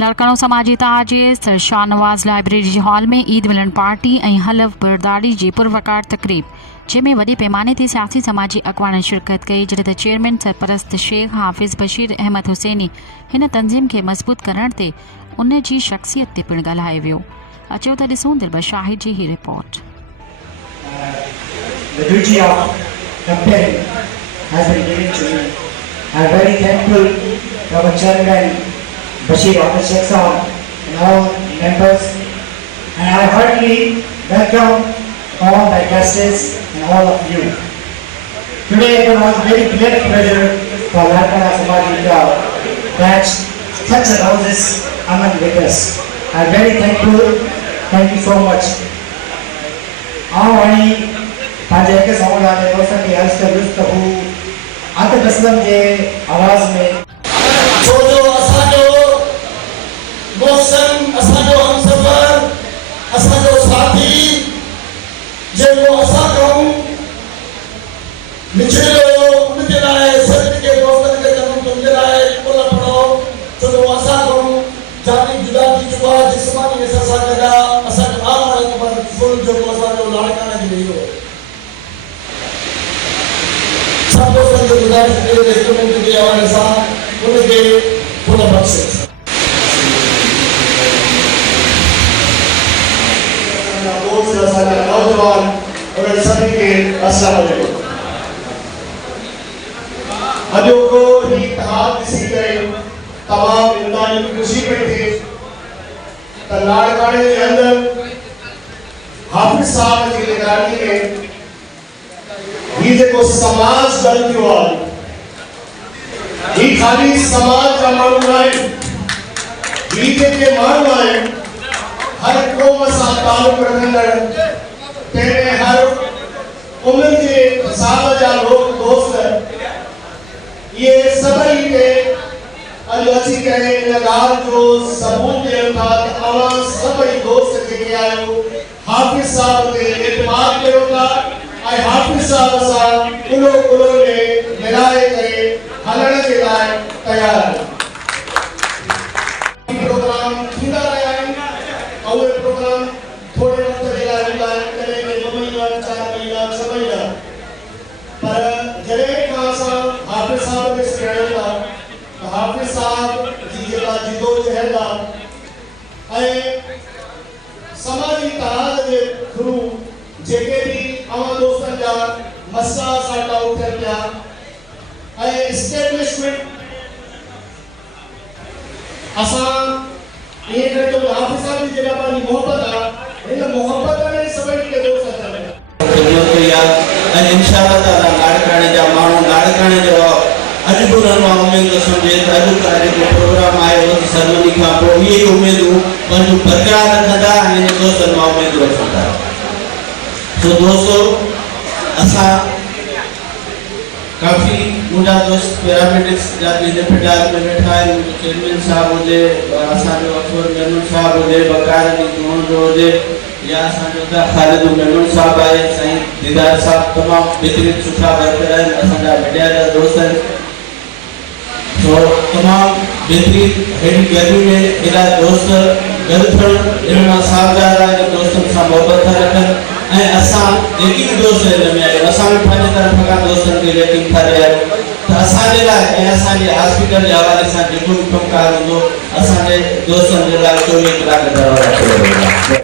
लाड़कानो समाजी ताजिज़ Shahnawaz library hall में ईद मिलन पार्टी ऐं हलफ बरदारी जी पुरवकार तकरीब जंहिंमें वॾे पैमाने ते सियासी समाजी अॻवाननि शिरकत कई जॾहिं त चेयरमैन सरपरस्त शेख हाफ़िज़ बशीर अहमद हुसैनी हिन तंज़ीम खे मज़बूत करण ते उन जी शख़्सियत ते पिणु ॻाल्हाए वियो। अचो त ॾिसूं दिलबर शाहिद जी ही report. The duty of campaigning has been given to me. I am very thankful to our chairman Bashir Ahmed Sheikh Sahab and all members, and I heartily welcome all the guests and all of you. Today it was very great pleasure for Larkana Samaji that such a roses among with us. I am very thankful. Thank you so much. पंहिंजे हिकु सौंड आहे दोस्तनि खे अर्ज़ करियुसि त हू आतिफ़ असलम जे आवाज़ में छो जो असांजो दोस्तनि असांजो हमसफ़र असांजो साथी जेको असां खां विछड़ियो उनजे लाइ सभिनी खे दोस्तनि खे चङो तुंहिंजे लाइ कुल पढ़ो छो जो असां खां जानी जुदा थी चुको आहे जिस्मानी हिस्सा सां गॾु असांजो आम आहे फुल जेको असांजो लाड़काना जी रहियो सब दोस्तों को गुजारिश के लिए कमेंट के हवाले से उनके पुनः बख्शिश दोस्त असांजा नौजवान और सभी के अस्सलाम वालेकुम। अॼु को ही इतिहाद ॾिसी करे तमाम इंसानी खुशी में थे त लाड़काने के अंदर हाफिज साहब जी निगरानी में ये जेको समाज गल थियो आहे ही खाली समाज जा माण्हू आहिनि ही जेके माण्हू आहिनि हर क़ौम सां तालुक़ रखंदड़ तंहिंमें हर उम्र जे हिसाब जा लोग दोस्त ये सभई खे अॼु अची करे इन ॻाल्हि जो सबूत ॾियनि था त अवां सभई दोस्त जेके आहियो हाफ़िज़ साहब ते एतमाद कयो था ऐं हाफ़िज़ साहब सां उलो में मिलाए करे हलण जे लाइ तयार आहियूं। प्रोग्राम थींदा रहिया आहिनि ऐं उहे प्रोग्राम थोरे वक़्त जे लाइ हूंदा आहिनि कॾहिं ॿ महीना 4 महीना 6 महीना पर जॾहिं खां असां हाफ़िज़ साहब खे सुञाणियूं था त हाफ़िज़ साहब जी जेका जिदोजहद आहे ऐं समाजी इतिहाद जे थ्रू जेके भी आम दोस्तन जा मसला साडा उठन पिया ऐं एस्टेब्लिशमेंट असां ये करे तो हाफ़िज़ साहब जी जेका पानी मोहब्बत आहे इन मोहब्बत में सभई के दोस्त अथव ऐं इंशाअल्लाह ताला लाड़काने जा माण्हू लाड़काने जो अॼु बि उन्हनि मां उमेद थो सम्झे त अॼु का जेको प्रोग्राम आयो उन सरमनी खां पोइ इहे उमेदूं पंहिंजूं बरक़रार रखंदा ऐं इन दोस्तनि मां उमेद रखंदा। तो दोस्तों असा काफ़ी मुंहिंजा दोस्त पैरामेडिक्स जा बि फिटार में वेठा आहिनि चेयरमैन साहब हुजे असांजो अकबर मेमन साहब हुजे बकार अली जोन जो हुजे या असांजो त ख़ालिद मेमन साहब आहे साईं दीदार साहब तमामु बहितरीन सुठा वर्कर आहिनि असांजा मीडिया जा दोस्त आहिनि तो तमामु बहितरीन अहिड़ी गैलरी में हेॾा दोस्त गॾु थियणु इन्हनि साहबदार आहिनि दोस्तनि सां मोहबत था रखनि ऐं असां यकीन दोस्त हिन में आहियूं असां बि पंहिंजे तरफ़ खां दोस्तनि खे यकीन था ॾिया त असांजे लाइ ऐं असांजे हॉस्पिटल जे हवाले सां जेको बि कमकार हूंदो असांजे दोस्तनि जे लाइ 24 कलाक दरवाज़ा खुलियल हूंदा।